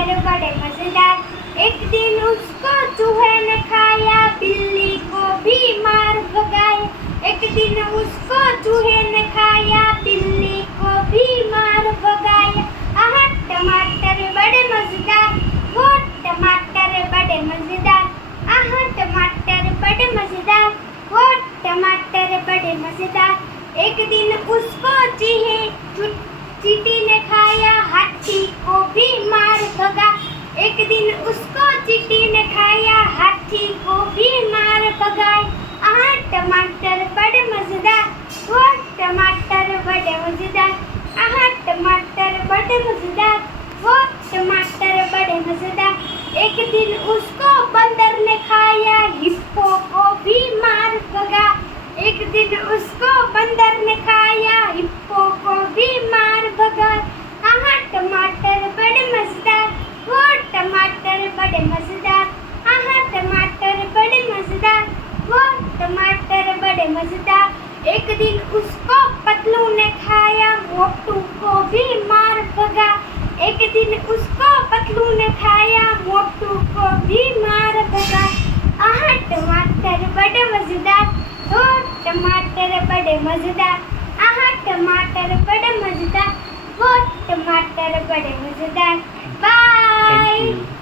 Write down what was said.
टमाटर बड़े मजेदार। एक दिन उसको चूहे ने खाया, बिल्ली को भी मार भगाया। एक दिन उसको चूहे ने खाया, बिल्ली को भी मार भगाया। आहा टमाटर बड़े मजेदार, वो टमाटर बड़े मजेदार। आहा टमाटर बड़े मजेदार, वो टमाटर बड़े मजेदार। एक दिन उसको चींटी ने खाया, हाथी को भी मार भगा। एक दिन उसको चींटी ने खाया, हाथी को भी मार भगाए। आहा टमाटर बड़े मजेदार, वो टमाटर बड़े मजेदार। आहा टमाटर बड़े मजेदार, वो टमाटर बड़े मजेदार। एक दिन उसको बंदर ने खाया, हिप्पो को भी मार भगा। एक दिन उसको बंदर ने खाया, हिप्पो को भी मार भगा। आहा टमाटर बड़े मजेदार, वो टमाटर बड़े मजेदार। आहा टमाटर बड़े मजेदार, वो टमाटर बड़े मजेदार। एक दिन उसको पतलू ने खाया, मोटू को भी मार भगा। एक दिन उसको पतलू ने खाया, मोटू को भी मार भगा। आहा टमाटर बड़े मजेदार, वो टमाटर बड़े मजेदार। आहा टमाटर बड़े मजेदार, वो टमाटर बड़े मजेदार। बाय।